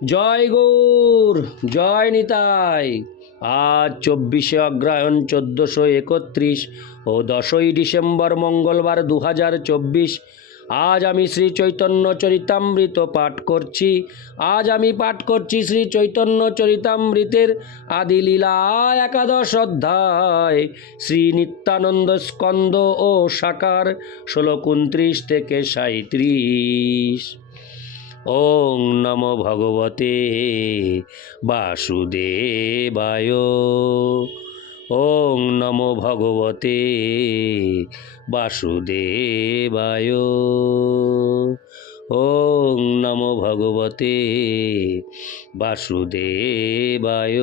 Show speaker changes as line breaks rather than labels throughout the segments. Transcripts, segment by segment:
জয় গৌর, জয় নিতাই। আজ চব্বিশে অগ্রহায়ণ চোদ্দোশো একত্রিশ ও দশই ডিসেম্বর মঙ্গলবার দু চব্বিশ। আজ আমি শ্রী চৈতন্য চরিতামৃত পাঠ করছি। আজ আমি পাঠ করছি শ্রী চৈতন্য চরিতামৃতের আদি লীলা একাদশ অধ্যায়। শ্রী নিত্যানন্দ স্কন্দ ও সাকার ষোলো থেকে সাঁত্রিশ ওং নম ভগবতে বাসুদেবায়। ওং নম ভগবতে বাসুদেবায়। ওং নম ভগবতে বাসুদেবায়।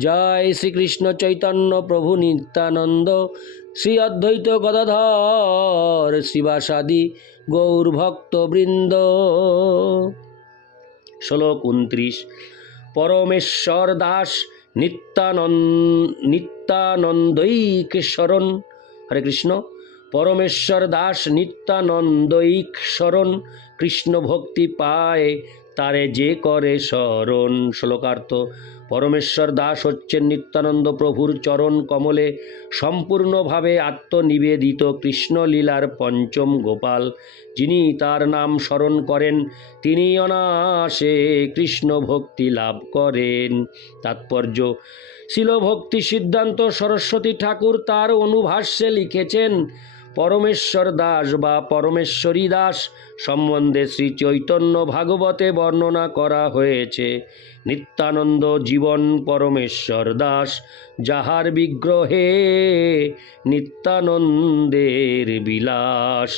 জয় শ্রীকৃষ্ণ চৈতন্য প্রভু নিত্যানন্দ, শ্রী অদ্বৈত গদাধর শিবাসাদি গৌর ভক্তবৃন্দ। শ্লোক উনত্রিশ, পরমেশ্বর দাস নিত্যানন্দ নিত্যানন্দৈকেশ্বরণ হরে কৃষ্ণ, পরমেশ্বর দাস নিত্যানন্দৈক শরণ কৃষ্ণ ভক্তি পায় তারে যে করে শরণ। শ্লোকার্থ, পরমেশ্বর দাস হচ্ছেন নিত্যানন্দ প্রভুর চরণ কমলে, সম্পূর্ণভাবে আত্মনিবেদিত কৃষ্ণলীলার পঞ্চম গোপাল। যিনি তার নাম স্মরণ করেন, তিনি অনাসে কৃষ্ণ ভক্তি লাভ করেন। তাৎপর্য, শিলভক্তি সিদ্ধান্ত সরস্বতী ঠাকুর তার অনুভাষ্যে লিখেছেন পরমেশ্বর দাস বা পরমেশ্বরী দাস সম্বন্ধে শ্রী চৈতন্য ভাগবতে বর্ণনা করা হয়েছে। নিত্যানন্দ জীবন পরমেশ্বর দাস, যাহার বিগ্রহে নিত্যানন্দের বিলাস।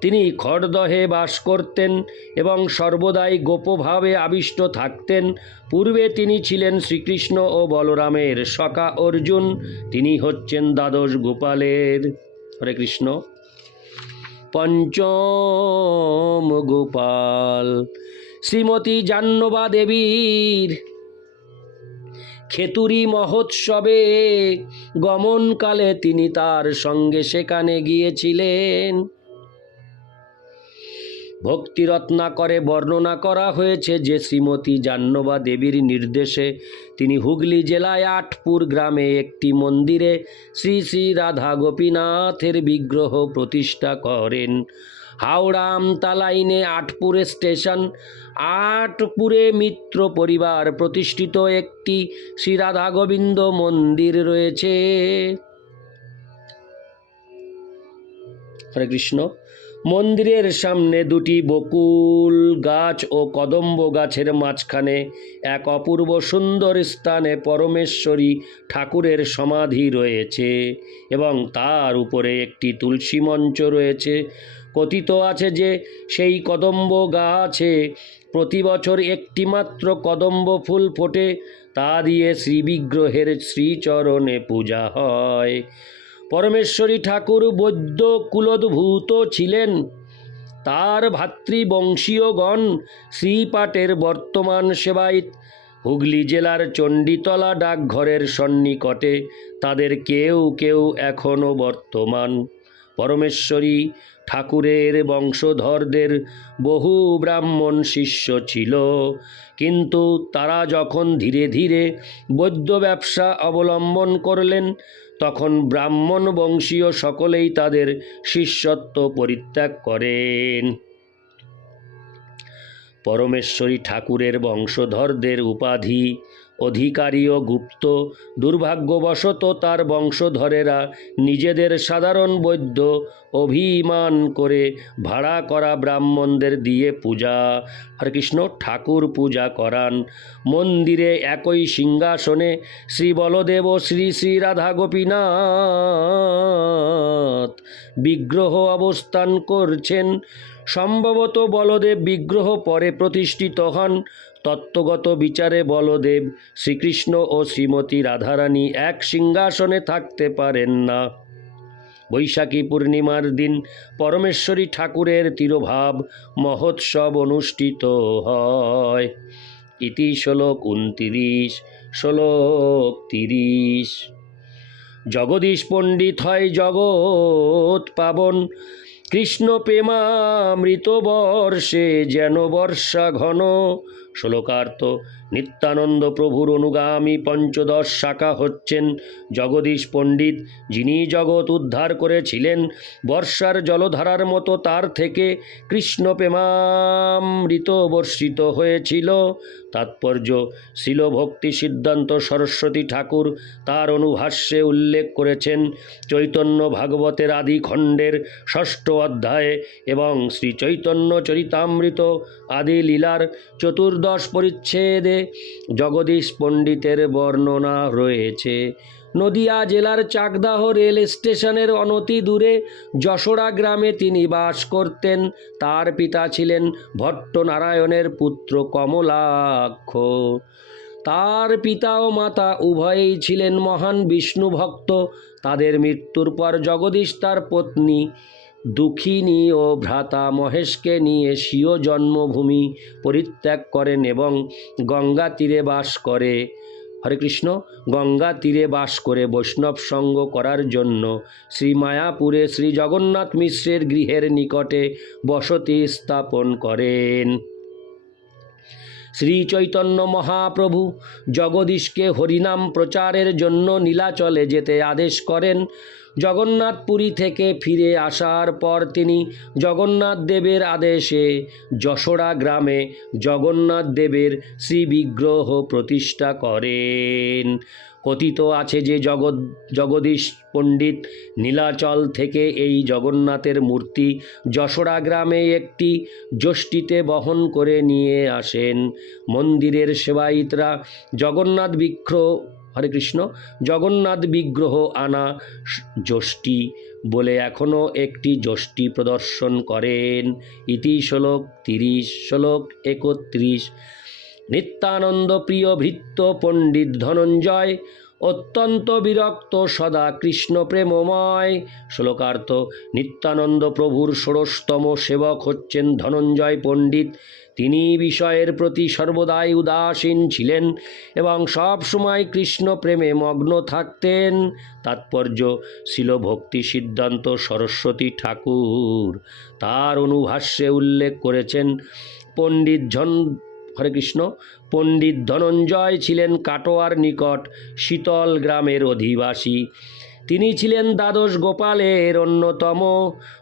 তিনি খড়দহে বাস করতেন এবং সর্বদাই গোপভাবে আবিষ্ট থাকতেন। পূর্বে তিনি ছিলেন শ্রীকৃষ্ণ ও বলরামের সকা অর্জুন, তিনি হচ্ছেন দ্বাদশ গোপালের হরে কৃষ্ণ। পঞ্চম গোপাল, শ্রীমতী জাহ্নবা দেবীর খেতুরি মহোৎসবে গমনকালে তিনি তার সঙ্গে সেখানে গিয়েছিলেন। ভক্তিরত্নাকরে বর্ণনা করা হয়েছে যে শ্রীমতী জাহ্নবা দেবীর নির্দেশে তিনি হুগলি জেলায় আটপুর গ্রামে একটি মন্দিরে শ্রী শ্রী রাধা গোপীনাথের বিগ্রহ প্রতিষ্ঠা করেন। হাওড়া আমতা লাইনে আটপুরে স্টেশন, আটপুরে মিত্র পরিবার প্রতিষ্ঠিত একটি শ্রী রাধা গোবিন্দ মন্দির রয়েছে। হরে কৃষ্ণ। মন্দিরের সামনে দুটি বকুল গাছ ও কদম্ব গাছের মাঝখানে এক অপূর্ব সুন্দর স্থানে পরমেশ্বরী ঠাকুরের সমাধি রয়েছে এবং তার উপরে একটি তুলসী মঞ্চ রয়েছে। কথিত আছে যে সেই কদম্ব গাছে প্রতি বছর একটিমাত্র কদম্ব ফুল ফোটে, তা দিয়ে শ্রীবিগ্রহের শ্রীচরণে পূজা হয়। পরমেশ্বরী ঠাকুর বৈদ্য কুলদ্ভূত ছিলেন। তার ভাতৃবংশীয়গণ শ্রীপাটের বর্তমান সেবায়িত। হুগলি জেলার চণ্ডীতলা ডাকঘরের সন্নিকটে তাদের কেউ কেউ এখনও বর্তমান। পরমেশ্বরী, ঠাকুরের বংশধরদের বহু ব্রাহ্মণ শিষ্য ছিল। কিন্তু তারা যখন ধীরে ধীরে বৈদ্য ব্যবসা অবলম্বন করলেন, তখন ব্রাহ্মণ বংশীয় সকলেই তাদের শিষ্যত্ব পরিত্যাগ করেন। পরমেশ্বরী ঠাকুরের বংশধরদের উপাধি অধিকারী ও গুপ্ত, দুর্ভাগ্যবশত তার বংশধরেরা নিজেদের সাধারণ বৈদ্য অভিমান করে ভাড়া করা ব্রাহ্মণদের দিয়ে পূজা। হরে কৃষ্ণ ঠাকুর পূজা করান। মন্দিরে একই সিংহাসনে শ্রী বলদেব শ্রী শ্রী রাধা গোপীনাথ বিগ্রহ অবস্থান করছেন। সম্ভবত বলদেব বিগ্রহ পরে প্রতিষ্ঠিত হন। তত্ত্বগত বিচারে বলদেব শ্রীকৃষ্ণ ও শ্রীমতী রাধারানী এক সিংহাসনে থাকতে পারেন না। বৈশাখী পূর্ণিমার দিন পরমেশ্বরী ঠাকুরের তিরোভাব মহোৎসব অনুষ্ঠিত হয়। ইতি শ্লোক উনতিরিশ, শ্লোক তিরিশ। জগদীশ পণ্ডিত হয় জগৎ পাবন, কৃষ্ণ প্রেমামৃত বর্ষে যেন বর্ষা ঘন শ্লোকার্থ, নিত্যানন্দ প্রভুর অনুগামী পঞ্চদশ শাখা হচ্ছেন। জগদীশ পণ্ডিত যিনি জগৎ উদ্ধার করেছিলেন, বর্ষার জলধারার মতো তার থেকে কৃষ্ণ প্রেমামৃত বর্ষিত হয়েছিল। তাৎপর্য, শিলভক্তি সিদ্ধান্ত সরস্বতী ঠাকুর তার অনুভাষ্যে উল্লেখ করেছেন। চৈতন্য ভাগবতের আদি খণ্ডের ষষ্ঠ অধ্যায়ে এবং শ্রী চৈতন্য চরিতামৃত আদি লীলার চতুর্দশ পরিচ্ছেদে জগদীশ পণ্ডিতের বর্ণনা রয়েছে। নদিয়া জেলার চাকদাহ রেল স্টেশনের অনতি দূরে যশোরা গ্রামে তিনি বাস করতেন। তার পিতা ছিলেন ভট্টনারায়ণের পুত্র কমলাক্ষ। তার পিতা ও মাতা উভয়েই ছিলেন মহান বিষ্ণু ভক্ত তাদের মৃত্যুর পর জগদীশ তার পত্নী দুঃখিনী ও ভ্রাতা মহেশকে নিয়ে স্বীয় জন্মভূমি পরিত্যাগ করেন এবং গঙ্গা তীরে বাস করে। হরে কৃষ্ণ। গঙ্গা তীরে বাস করে বৈষ্ণব সঙ্গ করার জন্য শ্রী মায়াপুরে শ্রী জগন্নাথ মিশ্রের গৃহের নিকটে বসতি স্থাপন করেন। শ্রী চৈতন্য মহাপ্রভু জগদীশকে হরিনাম প্রচারের জন্য নীলাচলে যেতে আদেশ করেন। জগন্নাথপুরী থেকে ফিরে আসার পর তিনি জগন্নাথ দেবের আদেশে যশোরা গ্রামে জগন্নাথ দেবের শ্রী বিগ্রহ প্রতিষ্ঠা করেন। কথিত আছে যে জগৎ, জগদীশ পণ্ডিত নীলাচল থেকে এই জগন্নাথের মূর্তি যশোরা গ্রামে একটি যষ্টিতে বহন করে নিয়ে আসেন। মন্দিরের সেবায়িতরা জগন্নাথ বিগ্রহ হরে কৃষ্ণ। জগন্নাথ বিগ্রহ আনা যষ্টি বলে এখনও একটি যষ্টি প্রদর্শন করেন। ইতি শ্লোক তিরিশ, শ্লোক একত্রিশ। নিত্যানন্দ প্রিয় ভৃত্য পণ্ডিত ধনঞ্জয়, অত্যন্ত বিরক্ত সদা কৃষ্ণ প্রেমময়। শ্লোকার্থ, নিত্যানন্দ প্রভুর ষোড়শতম সেবক হচ্ছেন ধনঞ্জয় পণ্ডিত তিনি বিষয়ের প্রতি সর্বদাই উদাসীন ছিলেন এবং সব সময় কৃষ্ণ প্রেমে মগ্ন থাকতেন। তাৎপর্য ছিল ভক্তি সিদ্ধান্ত সরস্বতী ঠাকুর। তার অনুভাষ্যে উল্লেখ করেছেন, পণ্ডিত ঝন, হরে কৃষ্ণ, পণ্ডিত ধনঞ্জয় ছিলেন কাটোয়ার নিকট শীতল গ্রামের অধিবাসী। তিনি ছিলেন দ্বাদশ গোপালের অন্যতম।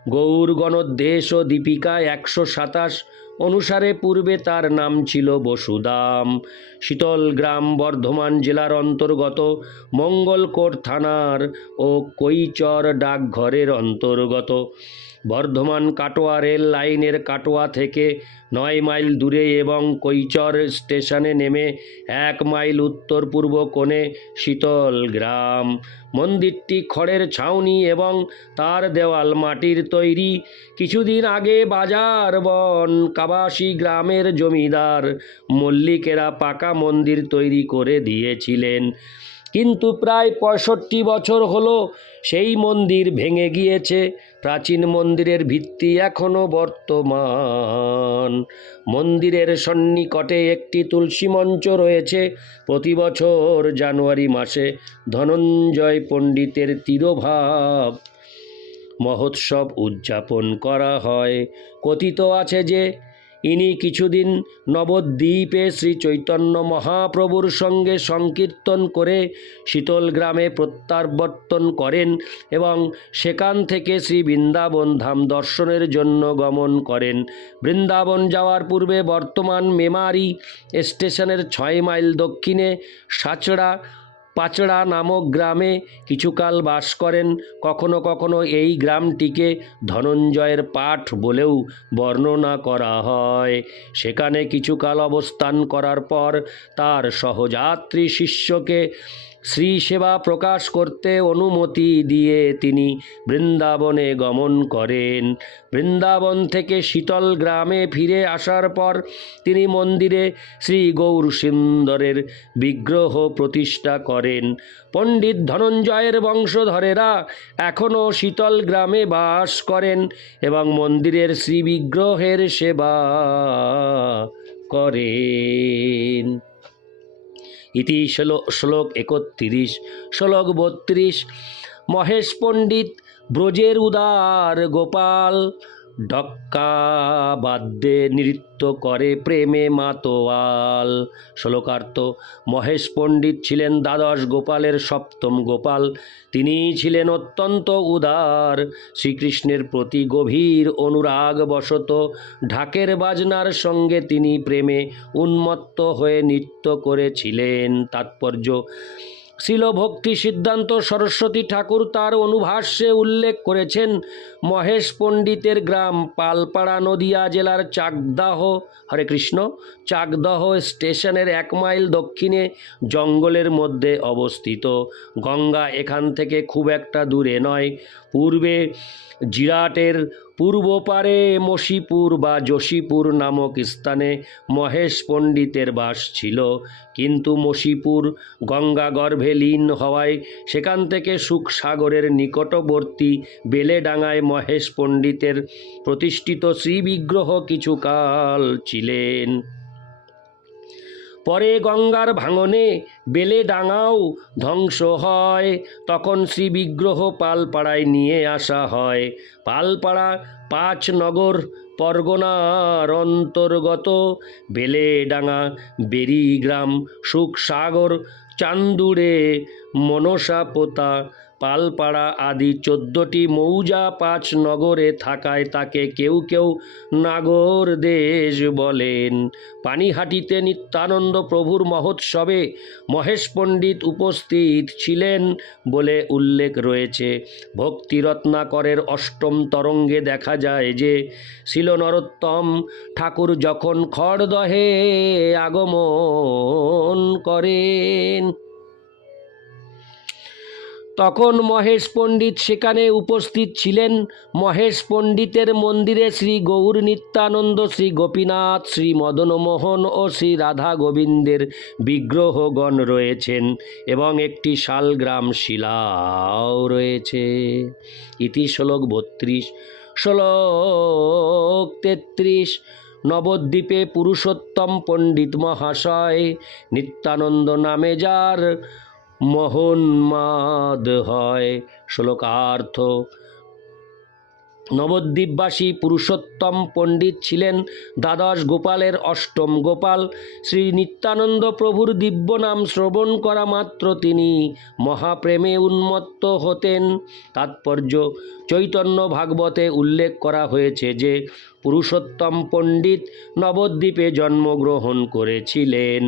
গৌর গণদ্দেশ ও দীপিকা একশো সাতাশ অনুসারে পূর্বে তার নাম ছিল বসুদাম। শীতলগ্রাম বর্ধমান জেলার অন্তর্গত মঙ্গলকোট থানার ও কৈচর ডাকঘরের অন্তর্গত। বর্ধমান কাটোয়া রেল লাইনের কাটোয়া থেকে নয় মাইল দূরে এবং কৈচর স্টেশনে নেমে এক মাইল উত্তর পূর্ব কোণে শীতল গ্রাম। মন্দিরটি খড়ের ছাউনি এবং তার দেওয়াল মাটির তৈরি। কিছুদিন আগে বাজার বন কাবাসি গ্রামের জমিদার মল্লিকেরা পাকা মন্দির তৈরি করে দিয়েছিলেন। কিন্তু প্রায় পঁয়ষট্টি বছর হলো সেই মন্দির ভেঙে গিয়েছে। প্রাচীন মন্দিরের ভিত্তি এখনও বর্তমান। মন্দিরের সন্নিকটে একটি তুলসী মঞ্চ রয়েছে। প্রতি বছর জানুয়ারি মাসে ধনঞ্জয় পণ্ডিতের তিরোভাব মহোৎসব উদযাপন করা হয়। কথিত আছে যে ইনি কিছুদিন নবদ্বীপে শ্রী চৈতন্য মহাপ্রভুর সঙ্গে সংকীর্তন করে শীতল গ্রামে প্রত্যাবর্তন করেন এবং সেখান থেকে শ্রী বৃন্দাবন ধাম দর্শনের জন্য গমন করেন। বৃন্দাবন যাওয়ার পূর্বে বর্তমান মেমারি স্টেশনের ছয় মাইল দক্ষিণে সাচড়া পাচড়া নামক গ্রামে কিছুকাল বাস করেন, কখনো কখনো এই গ্রামটিকে ধনঞ্জয়ের পাঠ বলেও বর্ণনা করা হয়। সেখানে কিছুকাল অবস্থান করার পর তার সহযাত্রী শিষ্যকে শ্রী সেবা প্রকাশ করতে অনুমতি দিয়ে তিনি বৃন্দাবনে গমন করেন। বৃন্দাবন থেকে শীতল গ্রামে ফিরে আসার পর তিনি মন্দিরে শ্রী গৌর সুন্দরের বিগ্রহ প্রতিষ্ঠা করেন। পণ্ডিত ধনঞ্জয়ের বংশধরেরা এখনও শীতল গ্রামে বাস করেন এবং মন্দিরের শ্রী বিগ্রহের সেবা করেন। ইতি শ্লোক শ্লোক একত্রিশ শ্লোক বত্রিশ। মহেশ পণ্ডিত ব্রজের উদার গোপাল ডক্কা বাদ্যে নৃত্য করে প্রেমে মাতোয়াল। শ্লোকার্থ, মহেশ পণ্ডিত ছিলেন দ্বাদশ গোপালের সপ্তম গোপাল। তিনি ছিলেন অত্যন্ত উদার। শ্রীকৃষ্ণের প্রতি গভীর অনুরাগ বশত ঢাকের বাজনার সঙ্গে তিনি প্রেমে উন্মত্ত হয়ে নৃত্য করেছিলেন। তাৎপর্য শিল ভক্তি সিদ্ধান্ত সরস্বতী ঠাকুর তার অনুভাষ্যে উল্লেখ করেছেন, মহেশ পণ্ডিতের গ্রাম পালপাড়া নদিয়া জেলার চাকদাহ, হরে কৃষ্ণ, চাকদাহ স্টেশনের এক মাইল দক্ষিণে জঙ্গলের মধ্যে অবস্থিত। গঙ্গা এখান থেকে খুব একটা দূরে নয়। পূর্বে জিরাটের পূর্ব পারে মশিপুর বা যোশীপুর নামক স্থানে মহেশ পণ্ডিতের বাস ছিল। কিন্তু মশিপুর গঙ্গা গর্ভে লীন হওয়ায় সেখান থেকে সুখসাগরের নিকটবর্তী বেলেডাঙায় মহেশ পণ্ডিতের প্রতিষ্ঠিত শ্রীবিগ্রহ কিছুকাল ছিলেন। পরে গঙ্গার ভাঙনে বেলেডাঙাও ধ্বংস হয়। তখন শ্রীবিগ্রহ পালপাড়ায় নিয়ে আসা হয়। পালপাড়া পাঁচ নগর পরগনার অন্তর্গত। বেলেডাঙা বেরিগ্রাম সুখসাগর চান্দুরে মনসাপোতা পালপাড়া আদি চোদ্দটি মৌজা পাঁচ নগরে থাকায় তাকে কেউ কেউ নাগর দেশ বলেন। পানিহাটিতে নিত্যানন্দ প্রভুর মহোৎসবে মহেশ পণ্ডিত উপস্থিত ছিলেন বলে উল্লেখ রয়েছে। ভক্তিরত্নাকরের অষ্টম তরঙ্গে দেখা যায় যে শিল নরোত্তম ঠাকুর যখন খড়দহে আগমন করেন তখন মহেশ পণ্ডিত সেখানে উপস্থিত ছিলেন। মহেশ পণ্ডিতের মন্দিরে শ্রী গৌর নিত্যানন্দ, শ্রী গোপীনাথ, শ্রী মদনমোহন ও শ্রী রাধা গোবিন্দের বিগ্রহগণ রয়েছেন এবং একটি শালগ্রাম শিলাও রয়েছে। ইতি শ্লোক বত্রিশ। শ্লোক তেত্রিশ। নবদ্বীপে পুরুষোত্তম পণ্ডিত মহাশয় নিত্যানন্দ নামে যার মোহনমাদ হয়। শ্লোকার্থ, নবদ্বীপবাসী পুরুষোত্তম পণ্ডিত ছিলেন দ্বাদশ গোপালের অষ্টম গোপাল। শ্রী নিত্যানন্দ প্রভুর দিব্য নাম শ্রবণ করা মাত্র তিনি মহাপ্রেমে উন্মত্ত হতেন। তাৎপর্য চৈতন্য ভাগবতে উল্লেখ করা হয়েছে যে পুরুষোত্তম পণ্ডিত নবদ্বীপে জন্মগ্রহণ করেছিলেন।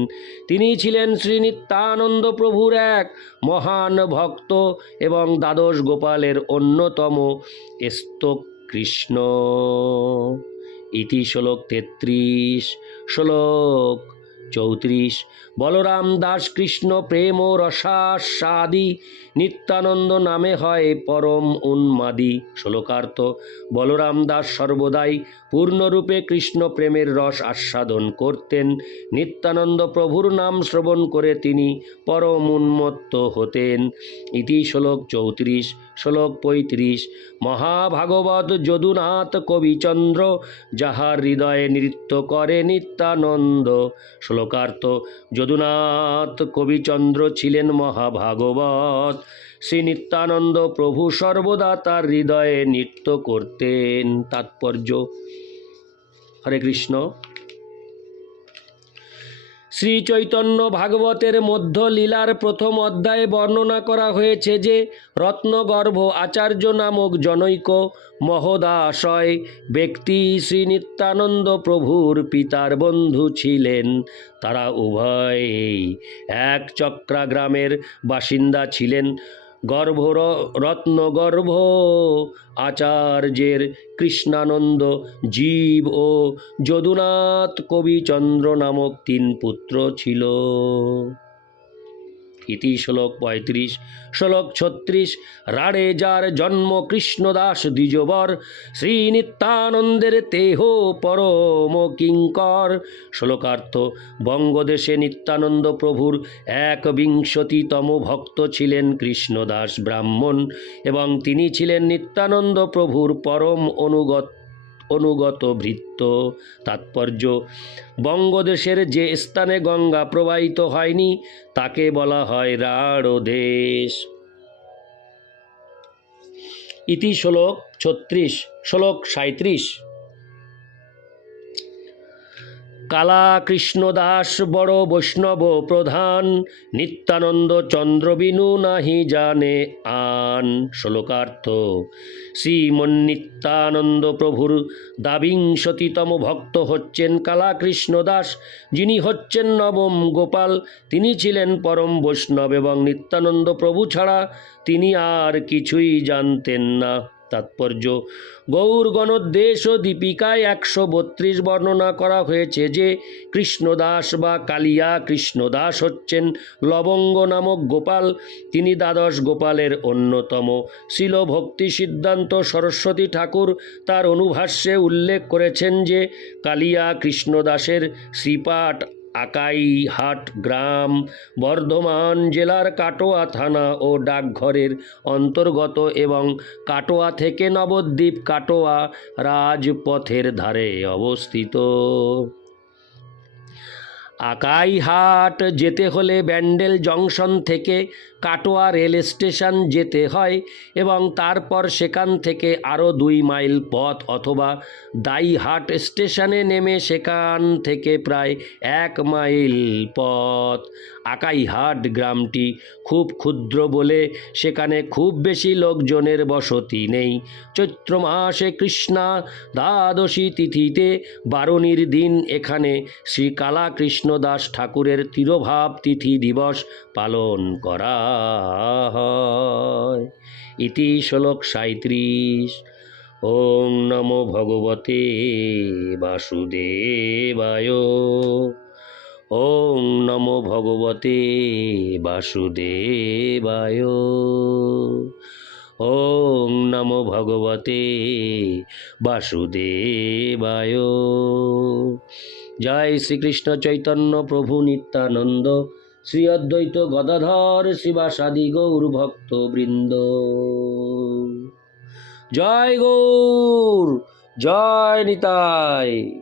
তিনি ছিলেন শ্রী নিত্যানন্দ প্রভুর এক মহান ভক্ত এবং দ্বাদশ গোপালের অন্যতম স্তক কৃষ্ণ ইতি শ্লোক তেত্রিশ, শ্লোক চৌত্রিশ। বলরাম দাস কৃষ্ণ প্রেম ও রসাস্বাদি, নিত্যানন্দ নামে হয় পরম উন্মাদি। শ্লোকার্থ, বলরাম দাস সর্বদাই পূর্ণরূপে কৃষ্ণ প্রেমের রস আস্বাদন করতেন। নিত্যানন্দ প্রভুর নাম শ্রবণ করে তিনি পরম উন্মত্ত হতেন। ইতি শ্লোক চৌত্রিশ। শ্লোক পঁয়ত্রিশ মহাভাগবত যদুনাথ কবিচন্দ্র, যাহার হৃদয়ে নৃত্য করে নিত্যানন্দ। শ্লোকার্থ, যদুনাথ কবিচন্দ্র ছিলেন মহাভাগবত। শ্রী নিত্যানন্দ প্রভু সর্বদা তার হৃদয়ে নৃত্য করতেন। তাৎপর্য, হরে কৃষ্ণ। শ্রী চৈতন্য ভাগবতের মধ্য লীলার প্রথম অধ্যায়ে বর্ণনা করা হয়েছে যে, রত্নগর্ভ আচার্য নামক জনৈক মহোদাশয় ব্যক্তি শ্রী নিত্যানন্দ প্রভুর পিতার বন্ধু ছিলেন। তারা উভয়েই এক চক্রা গ্রামের বাসিন্দা ছিলেন। গর্ভ রত্নগর্ভ আচার্যের কৃষ্ণানন্দ জীব ও যদুনাথ কবিচন্দ্র নামক তিন পুত্র ছিল। ইতি শ্লোক পঁয়ত্রিশ, শ্লোক ছত্রিশ, রাড়ে যার জন্ম কৃষ্ণদাস দ্বিজবর শ্রী নিত্যানন্দের তেহ পরম কিঙ্কর। শ্লোকার্থ, বঙ্গদেশে নিত্যানন্দ প্রভুর এক বিংশতিতম ভক্ত ছিলেন কৃষ্ণদাস ব্রাহ্মণ এবং তিনি ছিলেন নিত্যানন্দ প্রভুর পরম অনুগত। অনুগত ভৃত্য। তাৎপর্য, বঙ্গদেশের যে স্থানে গঙ্গা প্রবাহিত হয়নি, তাকে বলা হয় রাঢ় দেশ ইতি শ্লোক ছত্রিশ, শ্লোক সাঁত্রিশ কালা কৃষ্ণ দাস বড় বৈষ্ণব প্রধান, নিত্যানন্দ চন্দ্রবিনু নাহি জানে আন। শ্লোকার্থ, শ্রীমন্নিত্যানন্দ প্রভুর দাবিংশতিতম ভক্ত হচ্ছেন কালা কৃষ্ণ দাস যিনি হচ্ছেন নবম গোপাল, তিনি ছিলেন পরম বৈষ্ণব এবং নিত্যানন্দ প্রভু ছাড়া তিনি আর কিছুই জানতেন না। তাৎপর্য। গৌর গণোদ্দেশ ও দীপিকায় একশো বত্রিশ বর্ণনা করা হয়েছে যে, কৃষ্ণদাস বা কালিয়া কৃষ্ণদাস হচ্ছেন লবঙ্গ নামক গোপাল। তিনি দ্বাদশ গোপালের অন্যতম। শিল ভক্তি সিদ্ধান্ত সরস্বতী ঠাকুর তার অনুভাষ্যে উল্লেখ করেছেন যে, কালিয়া কৃষ্ণদাসের শ্রীপাঠ আকাইহাট গ্রাম, বর্ধমান জেলার কাটোয়া থানা ও ডাকঘরের অন্তর্গত এবং কাটোয়া থেকে নবদ্বীপ কাটোয়া রাজপথের ধারে অবস্থিত। আকাইহাট যেতে হলে ব্যান্ডেল জংশন থেকে কাটোয়া রেল স্টেশন যেতে হয় এবং তারপর সেখান থেকে আরও দুই মাইল পথ অথবা দাইহাট স্টেশনে নেমে সেখান থেকে প্রায় এক মাইল পথ। আকাইহাট গ্রামটি খুব ক্ষুদ্র বলে সেখানে খুব বেশি লোকজনের বসতি নেই। চৈত্র মাসে কৃষ্ণা দ্বাদশী তিথিতে বারণীর দিন এখানে শ্রী কালা কৃষ্ণদাস ঠাকুরের তিরোভাব তিথি দিবস পালন করা ইতি শ্লোক সাঁত্রিশ ওং নমো ভগবতে বাসুদেবায়। ওং নমো ভগবতে বাসুদেবায়। ওং নমো ভগবতে বাসুদেবায়। জয় শ্রীকৃষ্ণ চৈতন্য প্রভু নিত্যানন্দ। শ্রী অদ্বৈত গদাধর শিবাসাদি গৌর ভক্ত বৃন্দ। জয় গৌর জয় নিতাই।